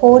4۔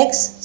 x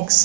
x۔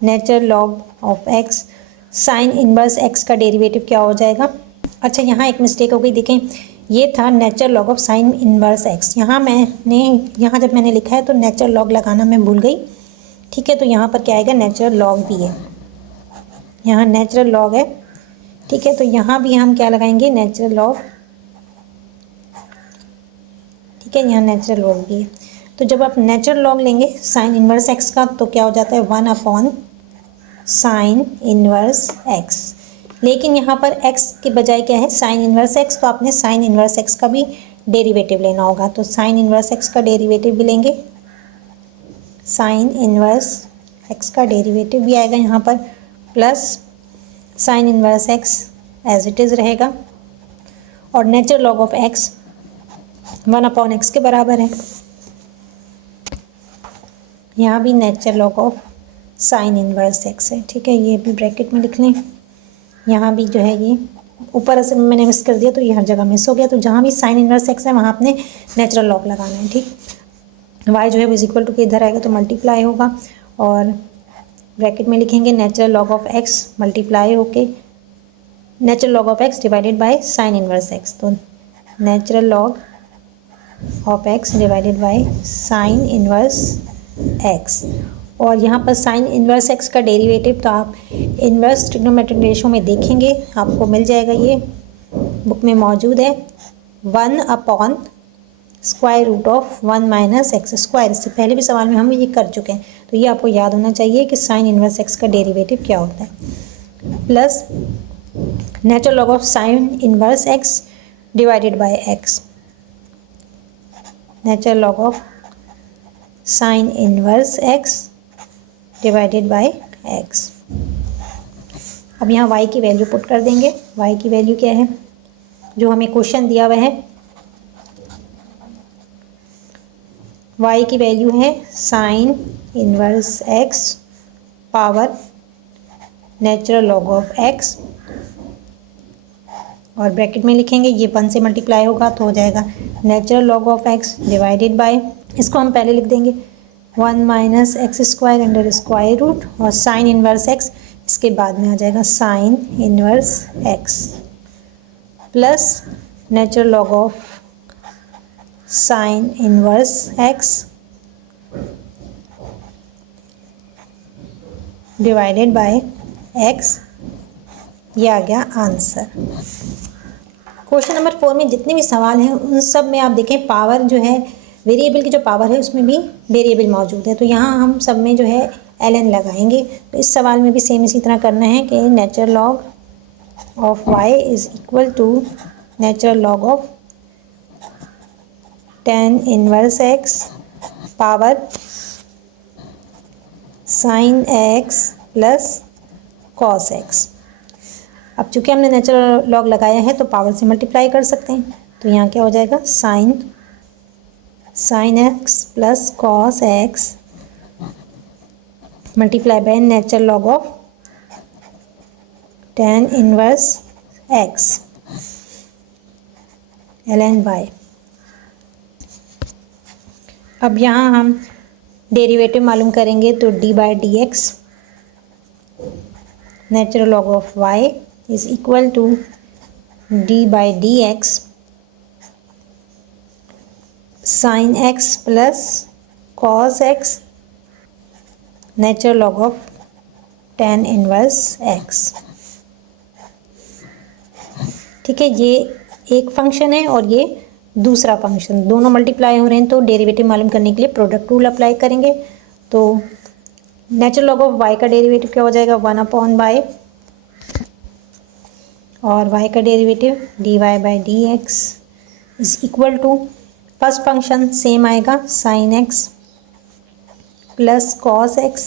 Natural log of x sign inverse x का derivative क्या हो जाएगा। अच्छा, यहाँ एक मिस्टेक हो गई, देखें ये था natural log of sine inverse x. यहाँ जब मैंने लिखा है तो नेचुरल लॉग लगाना मैं भूल गई, ठीक है। तो यहाँ पर क्या आएगा, नेचुरल लॉग भी है, यहाँ नेचुरल लॉग है, ठीक है। तो यहाँ भी हम क्या लगाएंगे, नेचुरल लॉग, ठीक है, यहाँ नेचुरल लॉग भी है। तो जब आप नेचुरल लॉग लेंगे साइन इनवर्स एक्स का तो क्या हो जाता है, 1 अपॉन साइन इनवर्स एक्स। लेकिन यहाँ पर x के बजाय क्या है, साइन इनवर्स x, तो आपने साइन इनवर्स x का भी डेरिवेटिव लेना होगा। तो साइन इनवर्स x का डेरिवेटिव भी लेंगे, साइन इनवर्स x का डेरिवेटिव भी आएगा यहाँ पर, plus sine inverse x as it is रहेगा, और natural log of x 1 upon x के बराबर है। यहाँ भी natural log of sine inverse x है, ठीक है, ये भी ब्रैकेट में लिख लें। यहाँ भी जो है ये ऊपर से मैंने मिस कर दिया तो ये हर जगह मिस हो गया। तो जहाँ भी साइन इनवर्स एक्स है वहाँ आपने नेचुरल लॉग लगाना है, ठीक। y जो है इज इक्वल टू के इधर आएगा तो मल्टीप्लाई होगा, और ब्रैकेट में लिखेंगे natural log of x multiply होके natural log of x divided by sine inverse x। तो natural log of x divided by sine inverse x, और यहाँ पर साइन इनवर्स x का डेरिवेटिव तो आप इनवर्स ट्रिग्नोमेट्रिक रेशो में देखेंगे, आपको मिल जाएगा, ये बुक में मौजूद है, 1 upon square root of 1 minus x square. इससे पहले भी सवाल में हम ये कर चुके हैं, तो ये आपको याद होना चाहिए कि साइन इनवर्स x का डेरिवेटिव क्या होता है, plus natural log of sine inverse x divided by x, natural log of sine inverse x divided by x। अब यहाँ y की वैल्यू पुट कर देंगे। y की वैल्यू क्या है, जो हमें क्वेश्चन दिया हुआ है, y की वैल्यू है sign inverse x power natural log of x, और ब्रैकेट में लिखेंगे, ये 1 से मल्टीप्लाई होगा तो हो जाएगा natural log of x divided by, इसको हम पहले लिख देंगे 1 minus x square under square root, और साइन इनवर्स x इसके बाद में आ जाएगा sine inverse x, plus natural log of sine inverse x divided by x। ये आ गया आंसर। क्वेश्चन नंबर 4 में जितने भी सवाल हैं उन सब में आप देखें पावर जो है, वेरिएबल की जो पावर है उसमें भी वेरिएबल मौजूद है, तो यहाँ हम सब में जो है ln लगाएंगे। तो इस सवाल में भी सेम इसी तरह करना है कि natural log of y is equal to natural log of tan inverse x power sine x plus cos x। अब चूँकि हमने नेचुरल लॉग लगाया है तो पावर से मल्टीप्लाई कर सकते हैं, तो यहाँ क्या हो जाएगा, sine x plus cos x multiply by natural log of tan inverse x ln y। अब यहाँ हम डेरिवेटिव मालूम करेंगे, तो d by d x natural log of y is equal to d by d x sine x plus cos x natural log of tan inverse x, ठीक है। ये एक फंक्शन है और ये दूसरा फंक्शन, दोनों मल्टीप्लाई हो रहे हैं, तो डेरिवेटिव मालूम करने के लिए प्रोडक्ट रूल अप्लाई करेंगे। तो नेचुरल लॉग ऑफ y का डेरिवेटिव क्या हो जाएगा, 1 अपॉन y, और y का derivative dy by d x is equal to, first function same आएगा sine x plus cos x,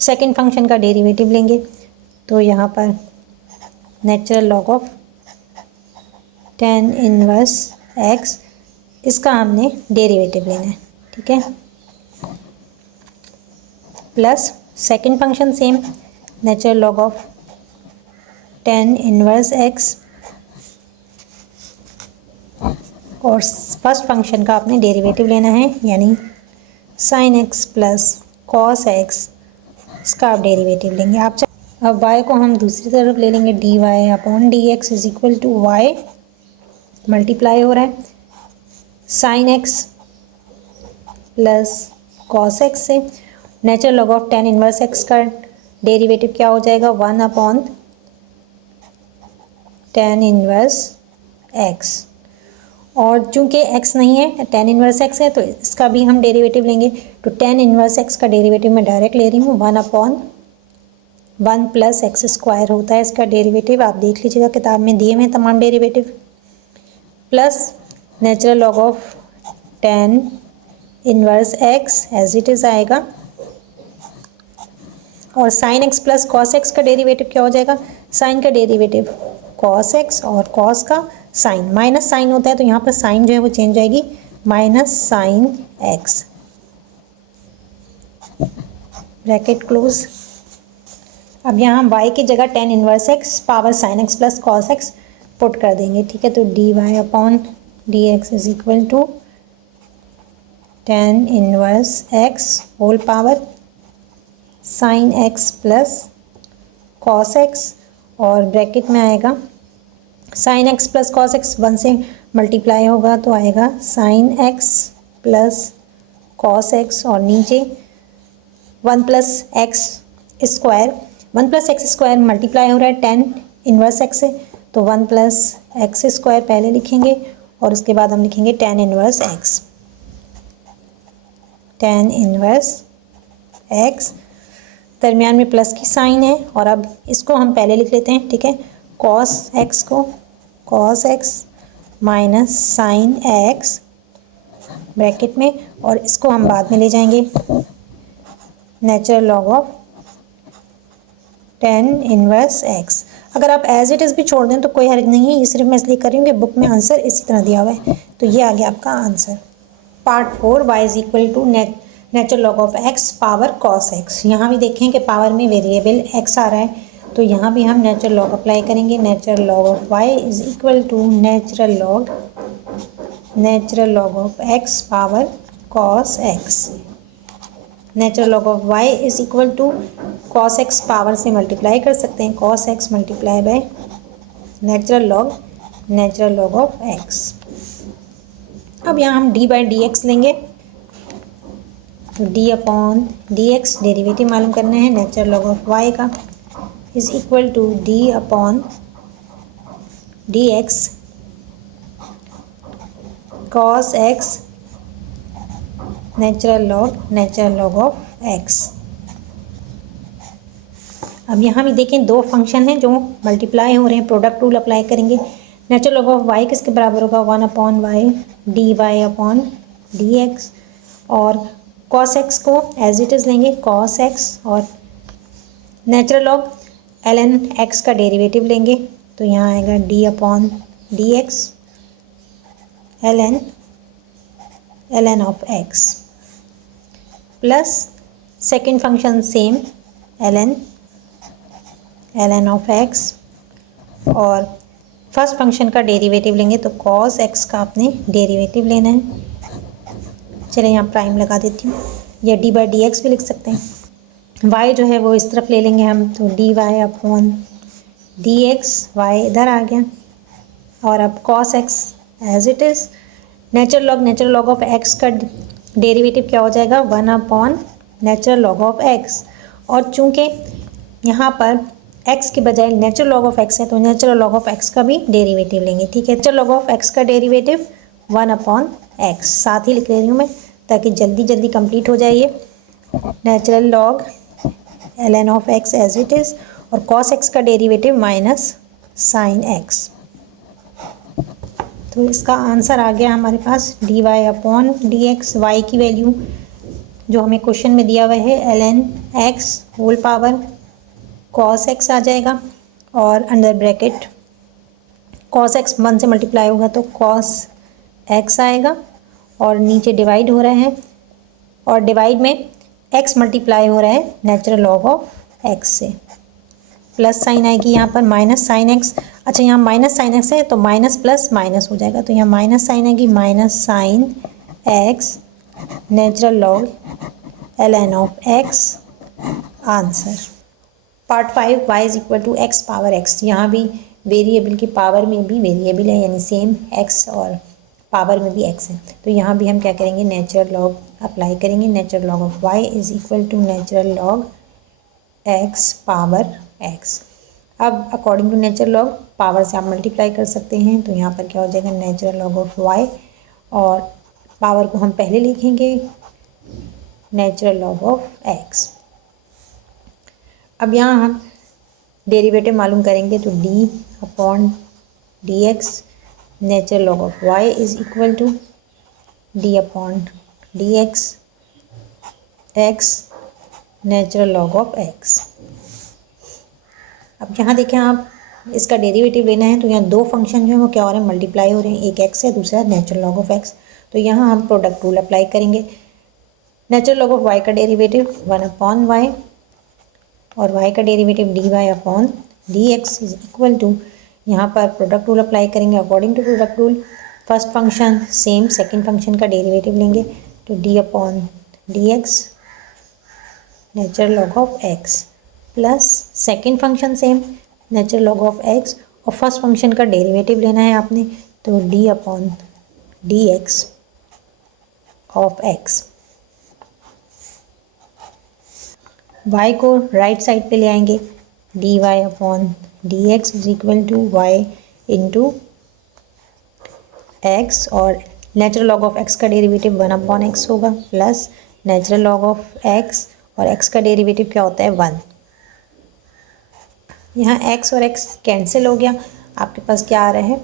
second function का डेरिवेटिव लेंगे, तो यहाँ पर natural log of tan inverse x, इसका हमने डेरिवेटिव लेना है, ठीक है, plus second function same natural log of tan inverse x, और फर्स्ट फंक्शन का आपने डेरिवेटिव लेना है, यानी sine x plus cos x इसका आप डेरिवेटिव लेंगे। आप अब y को हम दूसरी तरफ ले लेंगे, dy upon D x is equal to y, multiply हो रहा है sine x plus cos x से। Natural log of ten inverse x का डेरिवेटिव क्या हो जाएगा, 1 अपॉन टेन इनवर्स एक्स, और चूंकि x नहीं है टेन इनवर्स x है तो इसका भी हम डेरिवेटिव लेंगे। तो टेन इनवर्स x का डेरिवेटिव मैं डायरेक्ट ले रही हूँ, 1 अपॉन 1 प्लस एक्स स्क्वायर होता है इसका डेरिवेटिव, आप देख लीजिएगा किताब में दिए हुए हैं तमाम derivative, plus natural log of ten inverse x as it is आएगा, और sine x plus cos x का डेरिवेटिव क्या हो जाएगा, साइन का डेरिवेटिव कॉस x और कॉस का साइन, माइनस साइन होता है तो यहाँ पर साइन जो है वो चेंज जाएगी, minus sine x, bracket close. अब यहाँ हम y की जगह tan inverse x power sine x plus cos x put कर देंगे, ठीक है। तो d y upon D x is equal to tan inverse x whole power sine x plus cos x, और ब्रैकेट में आएगा sine x plus cos x 1 से multiply होगा तो आएगा sine x plus cos x, और नीचे 1 plus x square, 1 plus x square multiply हो रहा है टेन इनवर्स x से, तो 1 प्लस एक्स स्क्वायर पहले लिखेंगे और उसके बाद हम लिखेंगे ten inverse x, ten inverse x, दरमियान में प्लस की साइन है, और अब इसको हम पहले लिख लेते हैं, ठीक है। कॉस x को cos x minus sine x bracket में, और इसको हम बाद में ले जाएंगे natural log of ten inverse x। अगर आप एज इट इज़ भी छोड़ दें तो कोई हर्ज नहीं है, ये सिर्फ मैं इसलिए कर रही हूँ कि बुक में आंसर इसी तरह दिया हुआ है। तो ये आ गया आपका answer. Part 4 y is equal to natural log of x power cos x। यहाँ भी देखें कि पावर में वेरिएबल x आ रहा है, तो यहाँ भी हम नेचुरल लॉग अप्लाई करेंगे। Natural log of y is equal to natural log of x power cos x। Natural log of y is equal to cos x power से मल्टीप्लाई कर सकते हैं, cos x multiply by natural log of x। अब यहाँ हम d by d x लेंगे, तो d upon D x derivative मालूम करना है नेचुरल लॉग ऑफ y का, is equal to d upon D x cos x natural log of x। अब यहाँ भी देखें दो फंक्शन हैं जो मल्टीप्लाई हो रहे हैं, प्रोडक्ट रूल अप्लाई करेंगे। नेचुरल लॉग ऑफ y किसके बराबर होगा, 1 upon y d y upon D x, और कॉस x को एज इट इज़ लेंगे कॉस x, और नेचुरल लॉग ln x का डेरिवेटिव लेंगे, तो यहाँ आएगा d upon D x ln of x, plus second function same ln of x, और फर्स्ट फंक्शन का डेरिवेटिव लेंगे तो cos x का आपने डेरिवेटिव लेना है। चलिए यहाँ प्राइम लगा देती हूँ, या d बाई डी एक्स भी लिख सकते हैं। y जो है वो इस तरफ ले लेंगे हम, तो dy upon D x, y इधर आ गया, और अब cos x as it is. Natural log of x का डेरिवेटिव क्या हो जाएगा, 1 upon natural log of x, और चूंकि यहाँ पर x के बजाय नेचुरल लॉग ऑफ x है तो नेचुरल लॉग ऑफ x का भी डेरिवेटिव लेंगे, ठीक है। नेचुरल लॉग ऑफ x का डेरिवेटिव 1 अपॉन x, साथ ही लिख ले रही हूँ मैं ताकि जल्दी कंप्लीट हो जाए ये। Natural log ln of x as it is, और cos x का डेरिवेटिव माइनस साइन x। तो इसका आंसर आ गया हमारे पास dy upon D x, y की वैल्यू जो हमें क्वेश्चन में दिया हुआ है ln x whole power cos x आ जाएगा, और अंडर ब्रैकेट cos x 1 से मल्टीप्लाई होगा तो cos x आएगा, और नीचे डिवाइड हो रहा है, और डिवाइड में x मल्टीप्लाई हो रहा है नेचुरल लॉग ऑफ x से, प्लस साइन आएगी यहाँ पर माइनस साइन x। अच्छा यहाँ माइनस साइन x है तो माइनस प्लस माइनस हो जाएगा, तो यहाँ माइनस साइन आएगी minus sine x natural log ln of x answer. Part 5 y is equal to x power x. यहाँ भी वेरिएबल की पावर में भी वेरिएबल है, यानी सेम x और पावर में भी x है। तो यहाँ भी हम क्या करेंगे, नेचुरल लॉग अप्लाई करेंगे। Natural log of y is equal to natural log x power x। अब according to natural log power से आप मल्टीप्लाई कर सकते हैं, तो यहाँ पर क्या हो जाएगा, नेचुरल लॉग ऑफ y, और पावर को हम पहले लिखेंगे नेचुरल लॉग ऑफ x। अब यहाँ हम डेरिवेटिव मालूम करेंगे, तो d upon D x natural log of y is equal to d upon D x x natural log of x। अब यहाँ देखें, आप इसका डेरिवेटिव लेना है, तो यहाँ दो फंक्शन जो है वो क्या हो रहे हैं, मल्टीप्लाई हो रहे हैं, एक x है, दूसरा नेचुरल लॉग ऑफ x। तो यहाँ हम प्रोडक्ट रूल अप्लाई करेंगे। नेचुरल लॉग ऑफ y का डेरिवेटिव 1 अपॉन y और y का derivative dy upon dx is equal to, यहाँ पर प्रोडक्ट रूल अप्लाई करेंगे। According to product rule first function same second function का डेरिवेटिव लेंगे, तो d upon dx natural log of x plus second function same natural log of x, और first function का derivative लेना है आपने, तो d upon dx of x। y को राइट साइड पे ले आएंगे, dy upon dx is equal to y into x, और नेचुरल लॉग ऑफ x का डेरिवेटिव 1 अपॉन x होगा, plus natural log of x, और x का डेरिवेटिव क्या होता है 1। यहाँ x और x कैंसिल हो गया, आपके पास क्या आ रहा है,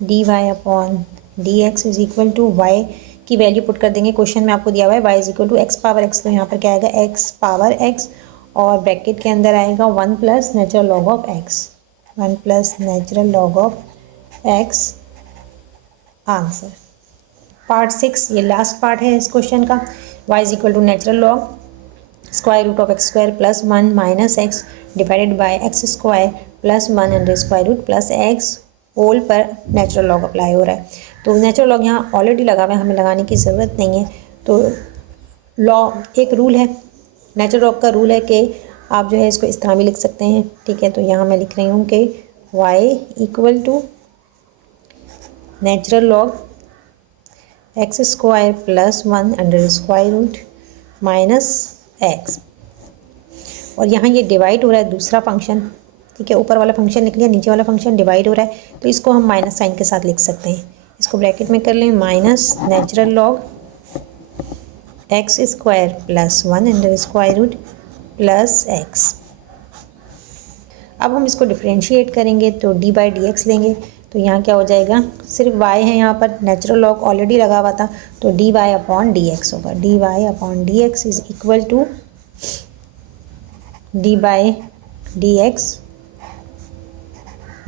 dy upon D x is equal to y की वैल्यू पुट कर देंगे। क्वेश्चन में आपको दिया हुआ है y is equal to x power x, तो यहाँ पर क्या आएगा x पावर x, और ब्रैकेट के अंदर आएगा 1 plus natural log of x, 1 plus natural log of x। Answer. Part 6 ये लास्ट पार्ट है इस क्वेश्चन का। y is equal to natural log square root of x square plus 1 minus x divided by x square plus 1 under square root plus x whole पर natural log apply हो रहा है। तो natural log यहाँ already लगा हुआ है, हमें लगाने की ज़रूरत नहीं है। तो लॉ एक रूल है, नेचुरल लॉग का रूल है कि आप जो है इसको इस तरह भी लिख सकते हैं, ठीक है। तो यहाँ मैं लिख रही हूँ कि y equal to natural log x square plus 1 under square root minus x, और यहाँ ये डिवाइड हो रहा है दूसरा फंक्शन, ठीक है। ऊपर वाला फंक्शन लिख लिया, नीचे वाला फंक्शन डिवाइड हो रहा है, तो इसको हम माइनस साइन के साथ लिख सकते हैं। इसको ब्रैकेट में कर लें, minus natural log x square plus 1 under square root plus x. अब हम इसको डिफ्रेंशिएट करेंगे, तो डी बाई डी एक्स लेंगे, तो यहाँ क्या हो जाएगा, सिर्फ y है, यहाँ पर नेचुरल लॉग ऑलरेडी लगा हुआ था, तो d y upon D x होगा। D y upon D x is equal to d by d x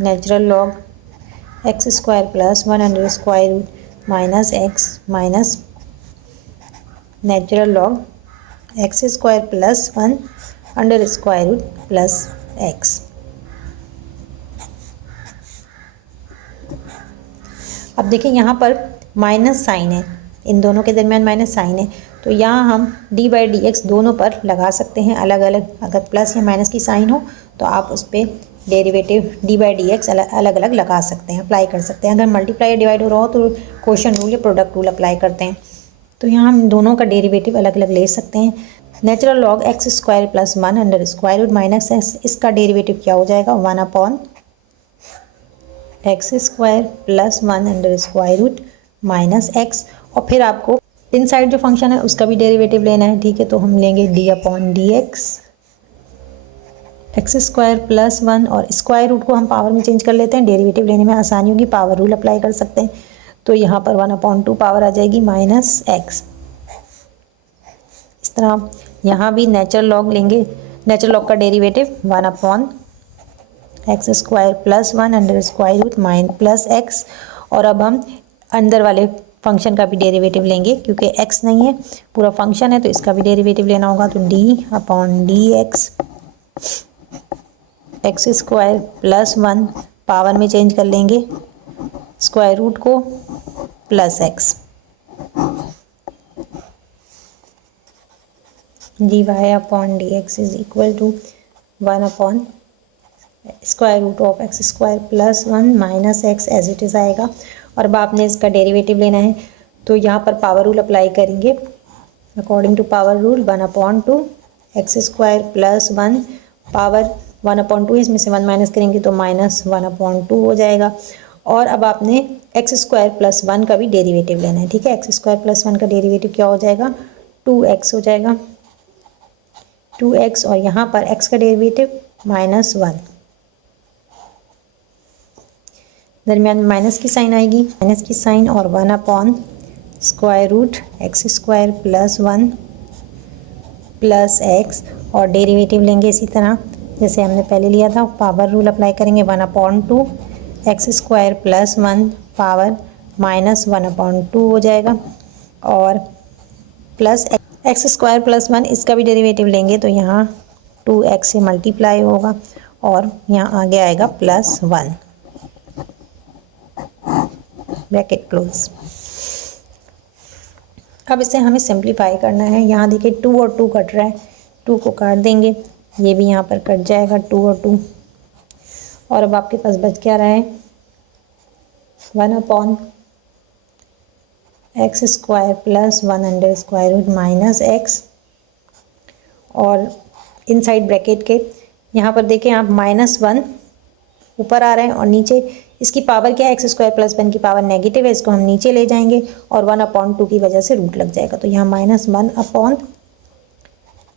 natural log x square plus 1 under square root minus x minus natural log x square plus 1 under square root plus x. अब देखिए यहाँ पर minus sign है, इन दोनों के दरमियान minus sign है, तो यहाँ हम डी बाई डी एक्स दोनों पर लगा सकते हैं अलग अलग। अगर प्लस या माइनस की साइन हो तो आप उस पर derivative D by d x अलग अलग लगा सकते हैं, अप्लाई कर सकते हैं। अगर मल्टीप्लाई या डिवाइड हो रहा हो तो क्वोशंट रूल या प्रोडक्ट रूल अप्लाई करते हैं। तो यहाँ हम दोनों का डेरिवेटिव अलग अलग ले सकते हैं। Natural log x square plus 1 under square root minus x, इसका डेरिवेटिव क्या हो जाएगा, 1 upon x square plus 1 under square root minus x, और फिर आपको इन साइड जो फंक्शन है उसका भी डेरिवेटिव लेना है, ठीक है। तो हम लेंगे D upon D x x square plus 1, और स्क्वायर रूट को हम पावर में चेंज कर लेते हैं, डेरिवेटिव लेने में आसानी होगी, पावर रूल अप्लाई कर सकते हैं। तो यहाँ पर 1 अपॉन 2 पावर आ जाएगी माइनस एक्स। इस तरह यहाँ भी नेचुरल लॉग लेंगे, नेचुरल लॉग का derivative 1 upon x square plus 1 under square root minus plus x, और अब हम अंदर वाले फंक्शन का भी डेरिवेटिव लेंगे, क्योंकि x नहीं है पूरा फंक्शन है, तो इसका भी डेरिवेटिव लेना होगा। तो d upon D x x square plus 1 power में चेंज कर लेंगे स्क्वायर रूट को plus x. dy upon dx is equal to 1 upon square root of x square plus 1 minus x as it is आएगा। और अब आपने इसका derivative लेना है, तो यहाँ पर पावर रूल अप्लाई करेंगे। According to power rule 1/2 x square plus 1 power 1/2, इसमें से 1 माइनस करेंगे तो माइनस 1/2 हो जाएगा। और अब आपने एक्स स्क्वायर प्लस 1 का भी डेरिवेटिव लेना है, ठीक है। एक्स स्क्वायर प्लस 1 का डेरिवेटिव क्या हो जाएगा, 2x हो जाएगा, 2x। और यहाँ पर x का डेरिवेटिव -1, दरमियान में माइनस की साइन आएगी, माइनस की साइन, और 1 upon square root x square plus 1 plus x. और डेरिवेटिव लेंगे इसी तरह जैसे हमने पहले लिया था, पावर रूल अप्लाई करेंगे। 1/2 एक्स स्क्वायर प्लस 1 पावर -1/2 हो जाएगा, और प्लस एक्स स्क्वायर प्लस 1 इसका भी डेरिवेटिव लेंगे तो यहाँ 2x से मल्टीप्लाई होगा, और यहाँ आगे आएगा प्लस 1, ब्रैकेट क्लोज। अब इसे हमें सिंप्लीफाई करना है। यहाँ देखिए 2 और 2 कट रहा है, 2 को काट देंगे, ये भी यहाँ पर कट जाएगा 2 और 2। और अब आपके पास बच क्या रहा है, 1 upon x square plus 1 under square root minus x. और इनसाइड ब्रैकेट के यहाँ पर देखें आप -1 ऊपर आ रहा है, और नीचे इसकी पावर क्या है, एक्स स्क्वायर प्लस 1 की पावर नेगेटिव है, इसको हम नीचे ले जाएंगे और 1/2 की वजह से रूट लग जाएगा। तो यहाँ -1 upon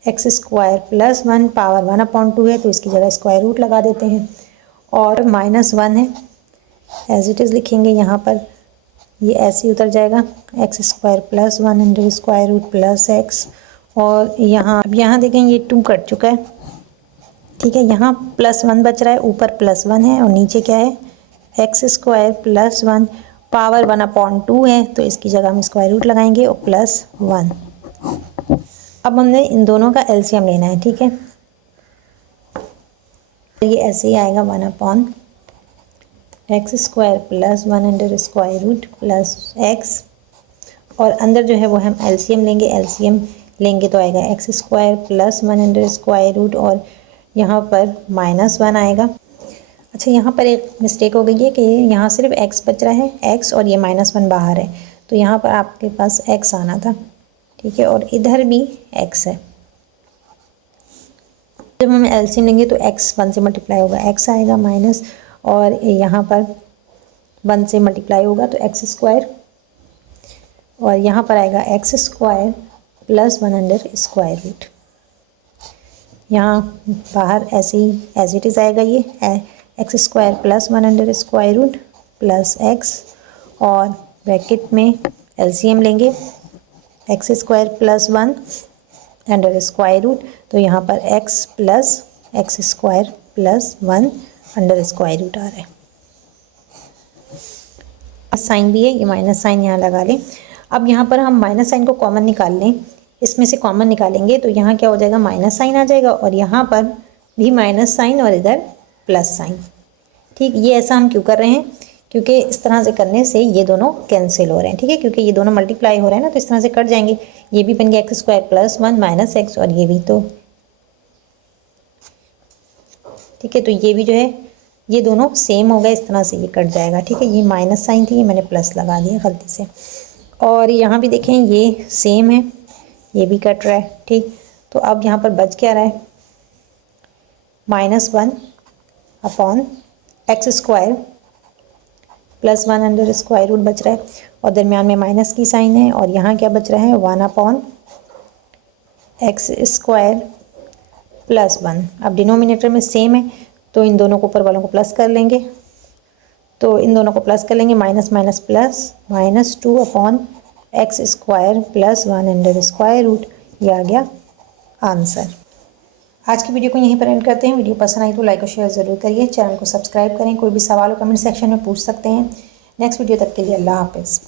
x square plus 1 power 1/2 है, तो इसकी जगह स्क्वायर रूट लगा देते हैं। और -1 है, एज इट इज़ लिखेंगे यहाँ पर, ये ऐसे ही उतर जाएगा, x square plus 1 under square root plus x. और यहाँ देखें ये 2 कट चुका है, ठीक है। यहाँ +1 बच रहा है, ऊपर +1 है और नीचे क्या है, एक्स स्क्वायर प्लस 1 पावर 1/2 है, तो इसकी जगह हम स्क्वायर रूट लगाएंगे और +1। अब हमने इन दोनों का एलसीएम लेना है, ठीक है। ये ऐसे ही आएगा 1 upon x square plus 1 under square root plus x. और अंदर जो है वो हम एलसीएम लेंगे, एलसीएम लेंगे तो आएगा x square plus 1 under square root, और यहाँ पर -1 आएगा। अच्छा, यहाँ पर एक मिस्टेक हो गई है कि यहाँ सिर्फ x बच रहा है, x, और ये -1 बाहर है, तो यहाँ पर आपके पास x आना था, ठीक है। और इधर भी x है। जब हम एलसीएम लेंगे तो x 1 से मल्टीप्लाई होगा, x आएगा माइनस, और यहाँ पर 1 से मल्टीप्लाई होगा तो एक्स स्क्वायर, और यहाँ पर आएगा x square plus 1 under square root. यहाँ बाहर ऐसे ही एज इट इज़ आएगा, ये x square plus 1 under square root plus x. और ब्रैकेट में एलसीएम लेंगे, x square plus 1 under square root, तो यहाँ पर x plus x square plus 1 under square root आ रहा है। साइन भी है, ये माइनस साइन यहाँ लगा लें। अब यहाँ पर हम माइनस साइन को कॉमन निकाल लें, इसमें से कॉमन निकालेंगे तो यहाँ क्या हो जाएगा, माइनस साइन आ जाएगा, और यहाँ पर भी माइनस साइन और इधर प्लस साइन, ठीक। ये ऐसा हम क्यों कर रहे हैं, क्योंकि इस तरह से करने से ये दोनों कैंसिल हो रहे हैं, ठीक है, क्योंकि ये दोनों मल्टीप्लाई हो रहे हैं ना, तो इस तरह से कट जाएंगे। ये भी बन गया x square plus 1 minus x, और ये भी, तो ठीक है। तो ये भी जो है ये दोनों सेम हो गए, इस तरह से ये कट जाएगा, ठीक है। ये माइनस साइन थी, ये मैंने प्लस लगा दिया गलती से। और यहाँ भी देखें ये सेम है, ये भी कट रहा है, ठीक। तो अब यहाँ पर बच क्या रहा है, -1 upon x square plus 1 under square root बच रहा है, और दरमियान में माइनस की साइन है। और यहाँ क्या बच रहा है, 1 अपॉन एक्स स्क्वायर प्लस 1। अब डिनोमिनेटर में सेम है, तो इन दोनों को ऊपर वालों को प्लस कर लेंगे, तो इन दोनों को प्लस कर लेंगे, minus minus plus, -2 upon x square plus 1 under square root. ये आ गया आंसर। आज की वीडियो को यहीं पर एंड करते हैं। वीडियो पसंद आई तो लाइक और शेयर ज़रूर करिए, चैनल को सब्सक्राइब करें। कोई भी सवाल हो कमेंट सेक्शन में पूछ सकते हैं। नेक्स्ट वीडियो तक के लिए अल्लाह हाफ़िज़।